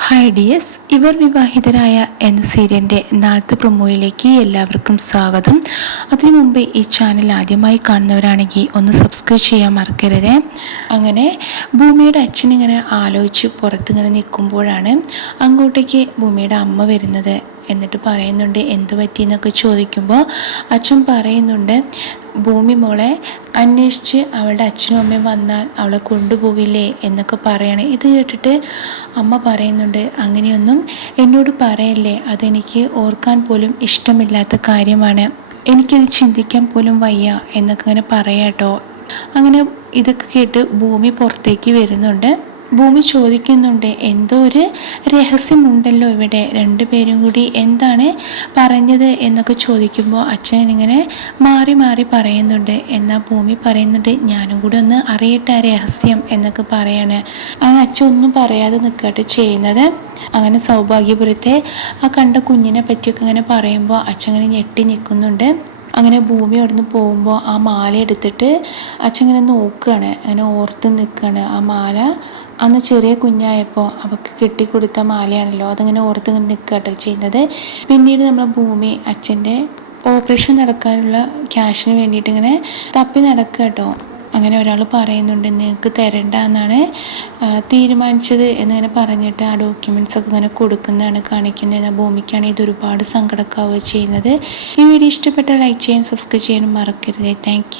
Hi ഡിയസ്, ഇവർ വിവാഹിതരായ എന്ന സീരിയലിൻ്റെ നാളത്തെ പ്രൊമോയിലേക്ക് എല്ലാവർക്കും സ്വാഗതം. അതിനു മുമ്പ് ഈ ചാനൽ ആദ്യമായി കാണുന്നവരാണെങ്കിൽ ഒന്ന് സബ്സ്ക്രൈബ് ചെയ്യാൻ മറക്കരുത്. അങ്ങനെ ഭൂമിയുടെ അച്ഛൻ ഇങ്ങനെ ആലോചിച്ച് പുറത്തിങ്ങനെ നിൽക്കുമ്പോഴാണ് അങ്ങോട്ടേക്ക് ഭൂമിയുടെ അമ്മ വരുന്നത്. എന്നിട്ട് പറയുന്നുണ്ട് എന്തു പറ്റിയെന്നൊക്കെ ചോദിക്കുമ്പോൾ അച്ഛൻ പറയുന്നുണ്ട്, ഭൂമി മോളെ അന്വേഷിച്ച് അവളുടെ അച്ഛനും അമ്മയും വന്നാൽ അവളെ കൊണ്ടുപോവില്ലേ എന്നൊക്കെ പറയണേ. ഇത് കേട്ടിട്ട് അമ്മ പറയുന്നുണ്ട്, അങ്ങനെയൊന്നും എന്നോട് പറയല്ലേ, അതെനിക്ക് ഓർക്കാൻ പോലും ഇഷ്ടമില്ലാത്ത കാര്യമാണ്, എനിക്കത് ചിന്തിക്കാൻ പോലും വയ്യ എന്നൊക്കെ ഇങ്ങനെ പറയാട്ടോ. അങ്ങനെ ഇതൊക്കെ കേട്ട് ഭൂമി പുറത്തേക്ക് വരുന്നുണ്ട്. ഭൂമി ചോദിക്കുന്നുണ്ട്, എന്തോ ഒരു രഹസ്യമുണ്ടല്ലോ ഇവിടെ, രണ്ടുപേരും കൂടി എന്താണ് പറഞ്ഞത് എന്നൊക്കെ ചോദിക്കുമ്പോൾ അച്ഛൻ ഇങ്ങനെ മാറി മാറി പറയുന്നുണ്ട്. എന്നാൽ ഭൂമി പറയുന്നുണ്ട്, ഞാനും കൂടി ഒന്ന് അറിയട്ടെ ആ രഹസ്യം എന്നൊക്കെ പറയാണ്. അങ്ങനെ അച്ഛൻ ഒന്നും പറയാതെ നിൽക്കട്ടെ ചെയ്യുന്നത്. അങ്ങനെ സൗഭാഗ്യപുരത്തെ ആ കണ്ട കുഞ്ഞിനെ പറ്റിയൊക്കെ ഇങ്ങനെ പറയുമ്പോൾ അച്ഛൻ ഇങ്ങനെ ഞെട്ടി നിൽക്കുന്നുണ്ട്. അങ്ങനെ ഭൂമി അവിടുന്ന് പോകുമ്പോൾ ആ മാല എടുത്തിട്ട് അച്ഛൻ ഇങ്ങനെ നോക്കുകയാണ്, അങ്ങനെ ഓർത്ത് നിൽക്കുകയാണ്. ആ മാല അന്ന് ചെറിയ കുഞ്ഞായപ്പോൾ അവൾക്ക് കെട്ടിക്കൊടുത്ത മാലയാണല്ലോ, അതിങ്ങനെ ഓർത്ത് ഇങ്ങനെ നിൽക്കുകട്ടോ ചെയ്യുന്നത്. പിന്നീട് നമ്മളെ ഭൂമി അച്ഛൻ്റെ ഓപ്പറേഷൻ നടക്കാനുള്ള ക്യാഷിന് വേണ്ടിയിട്ട് ഇങ്ങനെ തപ്പി നടക്കുക കേട്ടോ. അങ്ങനെ ഒരാൾ പറയുന്നുണ്ട്, നിങ്ങൾക്ക് തരണ്ട എന്നാണ് തീരുമാനിച്ചത് എന്നിങ്ങനെ പറഞ്ഞിട്ട് ആ ഡോക്യുമെൻറ്റ്സ് ഒക്കെ ഇങ്ങനെ കൊടുക്കുന്നതാണ് കാണിക്കുന്നത്. ഭൂമിക്കാണ് ഇത് ഒരുപാട് സങ്കടക്കാവുക ചെയ്യുന്നത്. ഈ വീഡിയോ ഇഷ്ടപ്പെട്ട ലൈക്ക് ചെയ്യാൻ സബ്സ്ക്രൈബ് ചെയ്യാനും മറക്കരുത്. താങ്ക്